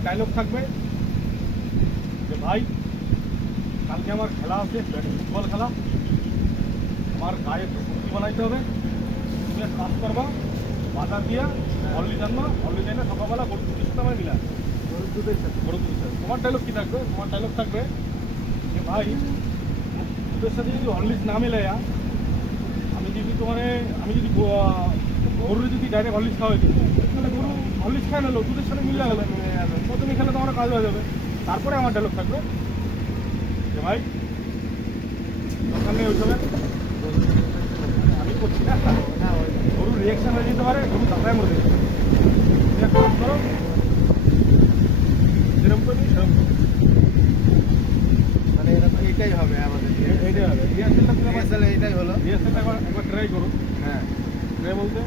আমার ডায়লগ থাকবে যে ভাই কালকে আমার খেলা আছে ফুটবল খেলা, আমার গায়ে কুর্তি বানাইতে হবে, তুমি এক কাজ করবা বাজার দিয়া হলদিস আনবা, হলদিস এনে সকালবেলা গরুর দুধের সাথে আমার মিলা গরুর দুধের সাথে। তোমার ডায়লগ কী থাকবে? তোমার ডায়লগ থাকবে যে ভাই দুধের সাথে যদি হরলিক্স না মেলে আমি যদি গরুর যদি ডাইরেক্ট হরলিক্স খাওয়াই দিই তাহলে গরু হরলিক্স খায় নিলো, দুধের সাথে মিলে গেলো, প্রথমে খেলে তো আমার কাজ হয়ে যাবে। তারপরে আমার ডায়লগ থাকবে যে ভাই দরকার নেই ওইসবে, আমি করছি না, গরুর রিয়াকশান হয়ে যেতে পারে, গরু দাঁড়ায় মরে যেতে পারে, কাজ করো যেরকম করবি সেরকম করো। মানে এইটাই হবে আমাদের, এইটাই হবে রিহার্সেলটা, এটাই হলো। রিহার্সেলটা একবার ট্রাই করো। হ্যাঁ, ট্রাই বলতে